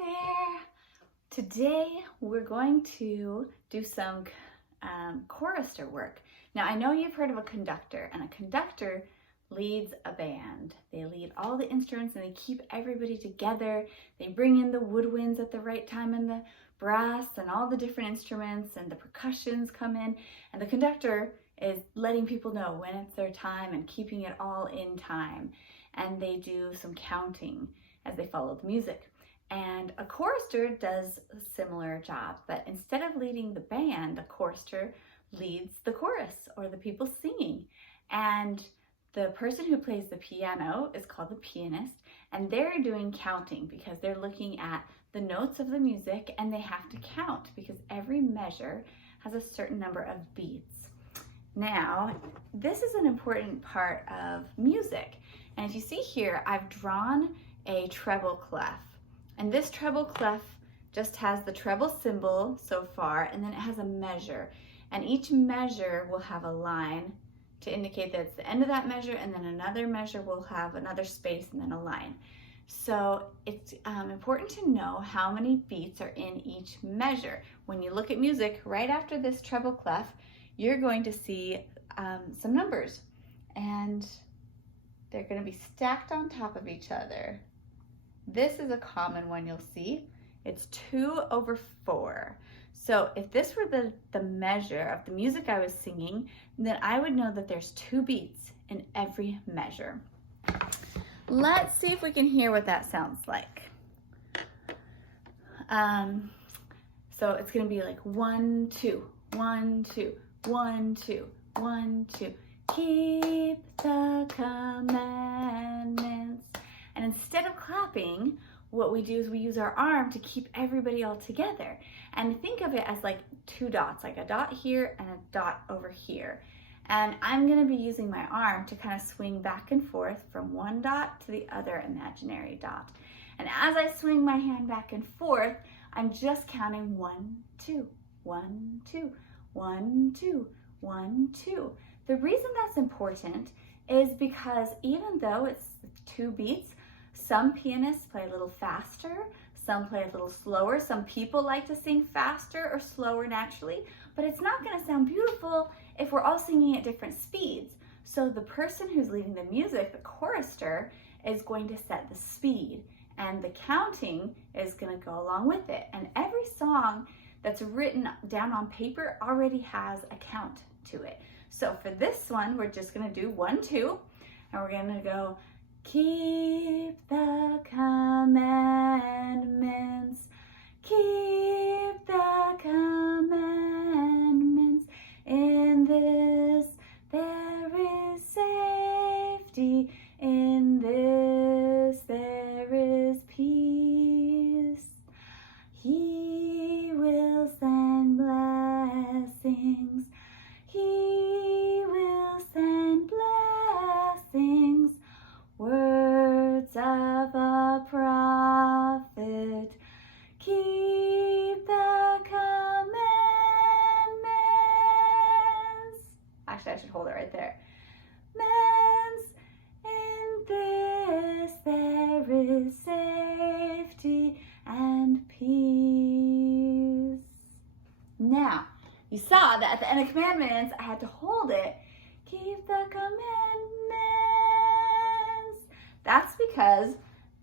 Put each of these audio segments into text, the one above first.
there! Today we're going to do some chorister work. Now I know you've heard of a conductor, and a conductor leads a band. They lead all the instruments and they keep everybody together. They bring in the woodwinds at the right time and the brass and all the different instruments, and the percussions come in, and the conductor is letting people know when it's their time and keeping it all in time. And they do some counting as they follow the music. And a chorister does a similar job, but instead of leading the band, a chorister leads the chorus or the people singing. And the person who plays the piano is called the pianist, and they're doing counting because they're looking at the notes of the music, and they have to count because every measure has a certain number of beats. Now, this is an important part of music. And if you see here, I've drawn a treble clef. And this treble clef just has the treble symbol so far, and then it has a measure. And each measure will have a line to indicate that it's the end of that measure, and then another measure will have another space and then a line. So it's important to know how many beats are in each measure. When you look at music, right after this treble clef, you're going to see some numbers, and they're going to be stacked on top of each other. This is a common one you'll see. It's 2/4. So if this were the measure of the music I was singing, then I would know that there's 2 beats in every measure. Let's see if we can hear what that sounds like. So it's going to be like 1, 2, 1, 2, 1, 2, 1, 2. Keep the commandments. And instead of clapping, what we do is we use our arm to keep everybody all together. And think of it as like 2 dots, like a dot here and a dot over here. And I'm going to be using my arm to kind of swing back and forth from one dot to the other imaginary dot. And as I swing my hand back and forth, I'm just counting 1, 2, 1, 2, 1, 2, 1, 2. The reason that's important is because even though it's 2 beats, some pianists play a little faster, some play a little slower. Some people like to sing faster or slower naturally, but it's not going to sound beautiful if we're all singing at different speeds. So the person who's leading the music, the chorister, is going to set the speed, and the counting is going to go along with it. And every song that's written down on paper already has a count to it. So for this one, we're just going to do 1, 2, and we're going to go, keep the commandments, keep the commandments. In this there is safety, in this there is peace. He will send blessings, He will send blessings. Words of a prophet, keep the commandments. Actually, I should hold it right there. In this there is safety and peace. Now, you saw that at the end of commandments, I had to hold it. Keep the commandments. That's because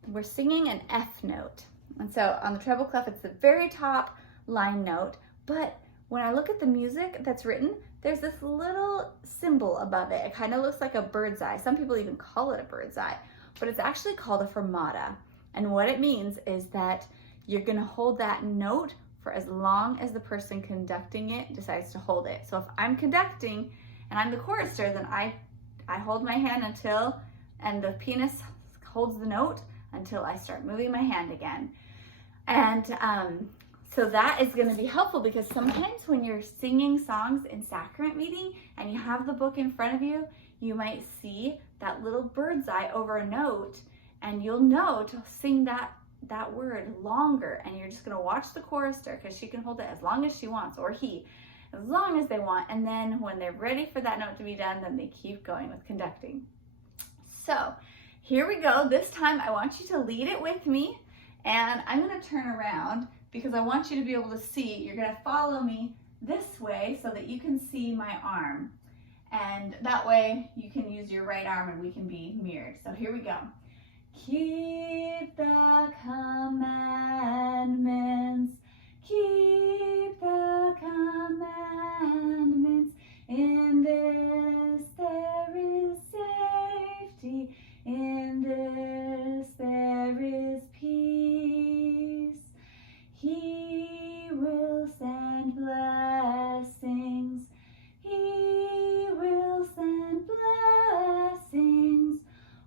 we're singing an F note. And so on the treble clef, it's the very top line note. But when I look at the music that's written, there's this little symbol above it. It kind of looks like a bird's eye. Some people even call it a bird's eye, but it's actually called a fermata. And what it means is that you're going to hold that note for as long as the person conducting it decides to hold it. So if I'm conducting and I'm the chorister, then I hold my hand until, and the pianist holds the note until I start moving my hand again. And so that is going to be helpful, because sometimes when you're singing songs in sacrament meeting and you have the book in front of you, you might see that little bird's eye over a note, and you'll know to sing that word longer, and you're just going to watch the chorister, because she can hold it as long as she wants, or he, as long as they want, and then when they're ready for that note to be done, then they keep going with conducting. So here we go. This time I want you to lead it with me, And I'm gonna turn around because I want you to be able to see. You're gonna follow me this way so that you can see my arm. And that way you can use your right arm and we can be mirrored. So here we go. Keep the commandments, keep the commandments. In this there is safety, in this there is peace. He will send blessings, He will send blessings.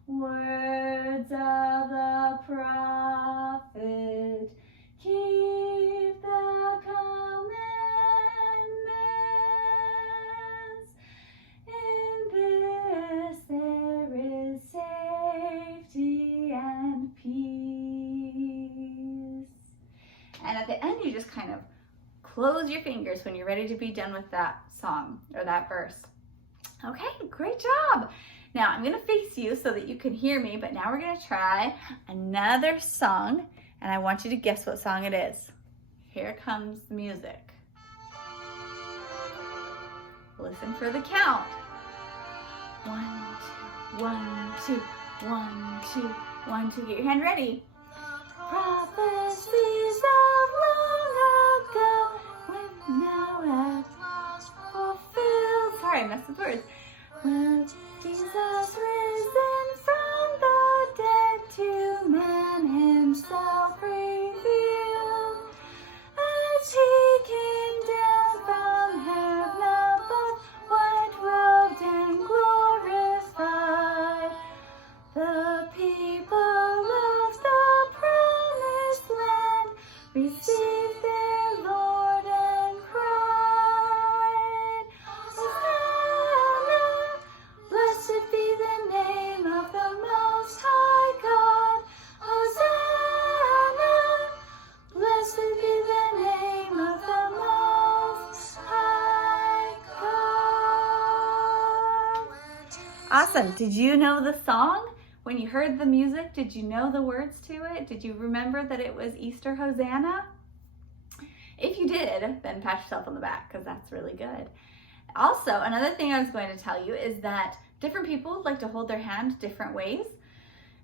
Words of the prophet, keep the commandments. In this there is safety and peace. And at the end, you just kind of close your fingers when you're ready to be done with that song or that verse. Okay, great job. Now I'm gonna face you so that you can hear me, but now we're gonna try another song, and I want you to guess what song it is. Here comes the music. Listen for the count. 1, 2, 1, 2, 1, 2, 1, 2. Get your hand ready. Prophecies of long ago, when now at last fulfilled. Sorry, I messed with words. When Jesus risen from the dead to man himself revealed, as he came down from heaven above, white-robed and glorified, the people of the promised land received their Lord and cried, Hosanna, blessed be the name of the Most High God. Hosanna, blessed be the name of the Most High God. Awesome. Did you know the song? When you heard the music, did you know the words to it? Did you remember that it was Easter Hosanna? If you did, then pat yourself on the back because that's really good. Also, another thing I was going to tell you is that different people like to hold their hand different ways.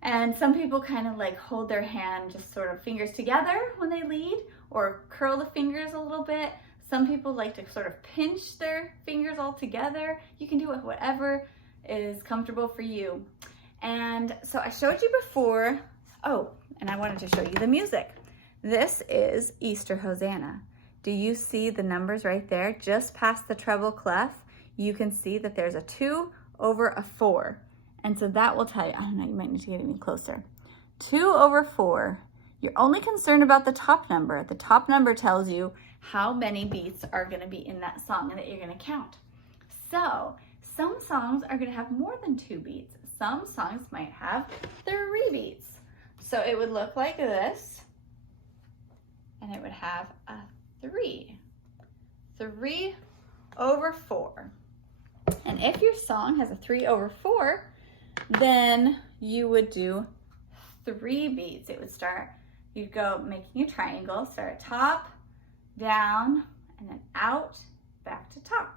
And some people kind of like hold their hand just sort of fingers together when they lead, or curl the fingers a little bit. Some people like to sort of pinch their fingers all together. You can do it whatever is comfortable for you. And so I showed you before, and I wanted to show you the music. This is Easter Hosanna. Do you see the numbers right there? Just past the treble clef, you can see that there's a 2 over a 4. And so that will tell you, I don't know, you might need to get even closer. 2 over 4, you're only concerned about the top number. The top number tells you how many beats are gonna be in that song and that you're gonna count. So some songs are gonna have more than 2 beats. Some songs might have 3 beats. So it would look like this, and it would have a 3. 3 over 4. And if your song has a 3 over 4, then you would do 3 beats. It would start, you'd go making a triangle, start at top, down, and then out, back to top.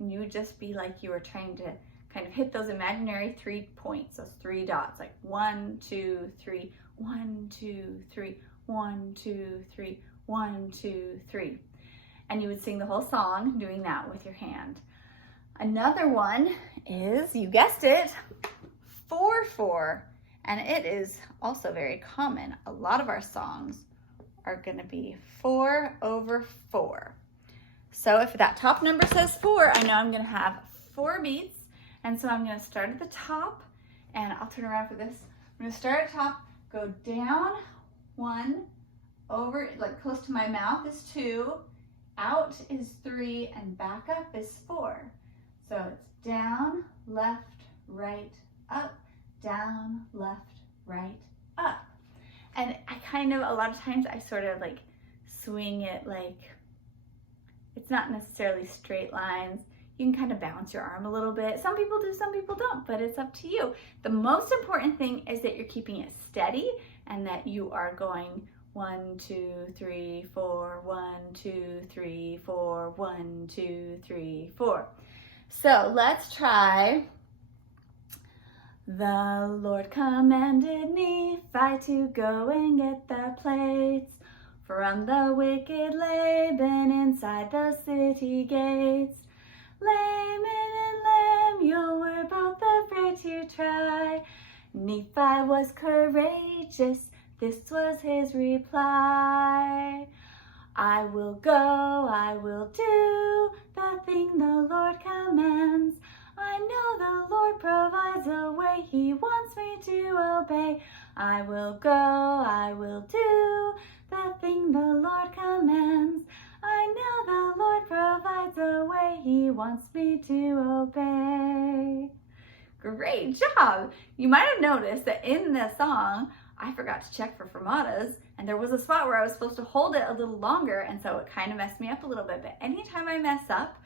And you would just be like you were trying to kind of hit those imaginary 3 points, those 3 dots, like 1, 2, 3, 1, 2, 3, 1, 2, 3, 1, 2, 3. And you would sing the whole song doing that with your hand. Another one is, you guessed it, 4/4, and it is also very common. A lot of our songs are going to be 4 over 4. So if that top number says 4, I know I'm going to have 4 beats, and so I'm going to start at the top, and I'll turn around for this. I'm going to start at top, go down 1, over, like close to my mouth is 2, out is 3, and back up is 4. So it's down, left, right, up, down, left, right, up. And I kind of, a lot of times I sort of like swing it like, it's not necessarily straight lines. You can kind of bounce your arm a little bit. Some people do, some people don't, but it's up to you. The most important thing is that you're keeping it steady and that you are going 1, 2, 3, 4, 1, 2, 3, 4, 1, 2, 3, 4. So let's try. The Lord commanded Nephi to go and get the plates from the wicked Laban inside the city gates. Laman and Lemuel were both afraid to try. Nephi was courageous, this was his reply. I will go, I will do the thing the Lord commands. I know the Lord provides a way, he wants me to obey. I will go, I will do the thing the Lord commands. I know the Lord provides a way, he wants me to obey. Great job! You might have noticed that in the song, I forgot to check for fermatas, and there was a spot where I was supposed to hold it a little longer, and so it kind of messed me up a little bit. But anytime I mess up,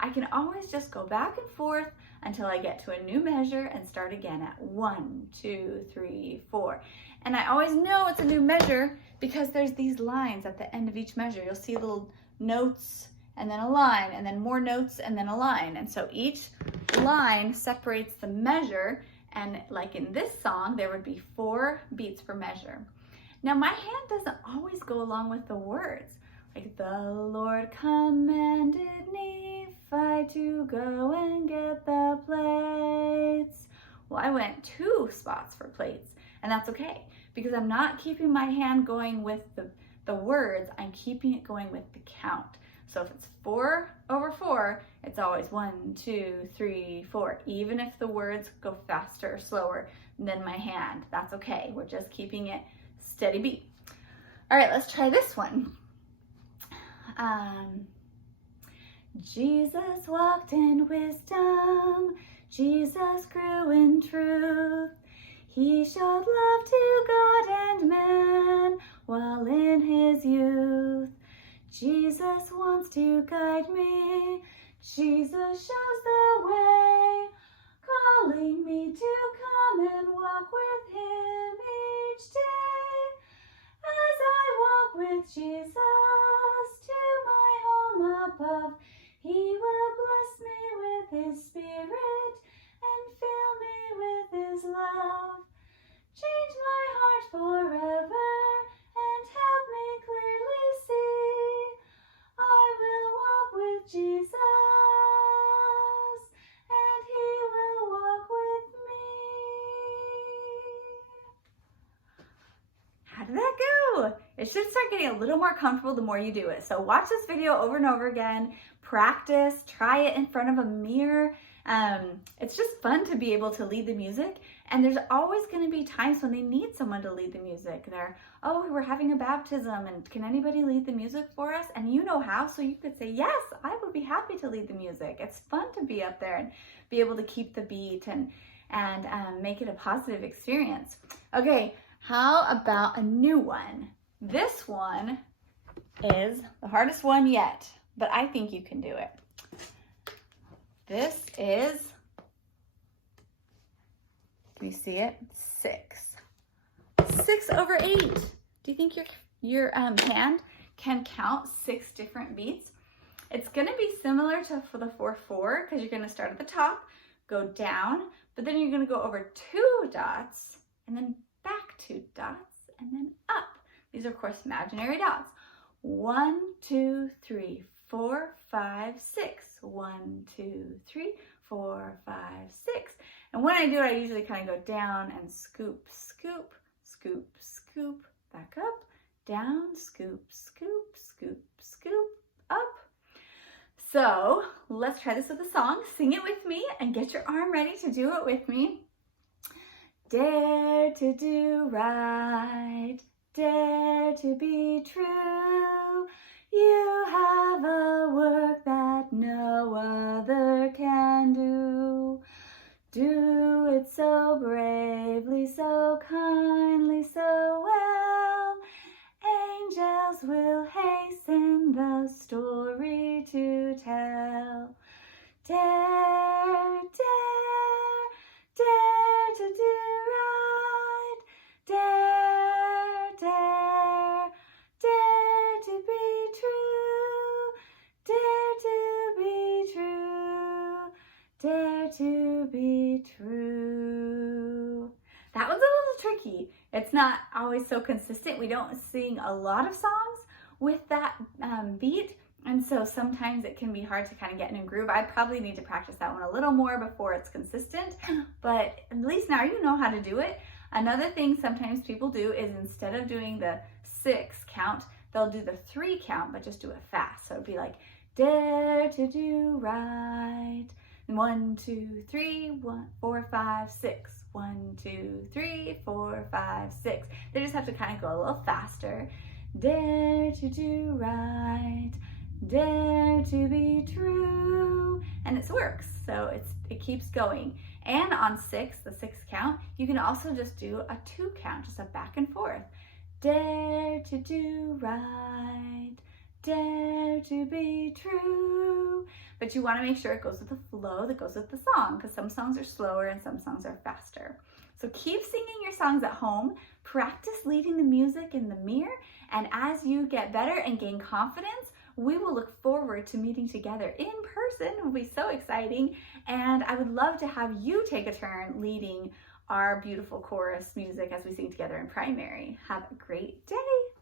I can always just go back and forth until I get to a new measure and start again at 1, 2, 3, 4. And I always know it's a new measure because there's these lines at the end of each measure. You'll see little notes and then a line and then more notes and then a line. And so each line separates the measure, and like in this song, there would be 4 beats per measure. Now my hand doesn't always go along with the words. Like the Lord commanded Nephi to go and get the plates. Well, I went 2 spots for plates, and that's okay because I'm not keeping my hand going with the words, I'm keeping it going with the count. So if it's 4 over 4, it's always 1, 2, 3, 4. Even if the words go faster or slower than my hand, that's okay. We're just keeping it steady beat. All right, let's try this one. Jesus walked in wisdom, Jesus grew in truth. He showed love to God and man while in his youth. Jesus wants to guide me, Jesus shows the way, calling me to come and walk with him each day. As I walk with Jesus to my home above, he will bless me with his spirit and fill me with his love. Change my heart forever and help me clearly see. I will walk with Jesus and he will walk with me. How did that go? It should start getting a little more comfortable the more you do it. So watch this video over and over again, practice, try it in front of a mirror. It's just fun to be able to lead the music, and there's always going to be times when they need someone to lead the music. They're, oh, we're having a baptism, and can anybody lead the music for us? And you know how, so you could say, yes, I would be happy to lead the music. It's fun to be up there and be able to keep the beat and make it a positive experience. Okay, how about a new one? This one is the hardest one yet, but I think you can do it. This is, can you see it? 6. 6 over 8. Do you think your hand can count 6 different beats? It's going to be similar to for the 4/4 because you're going to start at the top, go down, but then you're going to go over 2 dots and then back 2 dots and then up. These are, of course, imaginary dots. 1, 2, 3, 4, 5, 6. 1, 2, 3, 4, 5, 6. And when I do it, I usually kind of go down and scoop, scoop, scoop, scoop, back up, down, scoop, scoop, scoop, scoop, up. So let's try this with a song. Sing it with me and get your arm ready to do it with me. Dare to do right, dare to be true. You have a work that no other can do. Do it so bravely, so kindly, so well. Angels will hasten the story to tell. Dare, dare, dare to do right. Dare tricky. It's not always so consistent. We don't sing a lot of songs with that beat. And so sometimes it can be hard to kind of get in a groove. I probably need to practice that one a little more before it's consistent, but at least now you know how to do it. Another thing sometimes people do is instead of doing the 6 count, they'll do the 3 count, but just do it fast. So it'd be like, dare to do right. 1, 2, 3, 1, 4, 5, 6. 1, 2, 3, 4, 5, 6. They just have to kind of go a little faster. Dare to do right. Dare to be true. And it works. So it keeps going. And on 6, the 6th count, you can also just do a 2 count, just a back and forth. Dare to do right. Dare to be true. But you want to make sure it goes with the flow that goes with the song, because some songs are slower and some songs are faster. So keep singing your songs at home, practice leading the music in the mirror, and as you get better and gain confidence, we will look forward to meeting together in person. It will be so exciting, and I would love to have you take a turn leading our beautiful chorus music as we sing together in primary. Have a great day.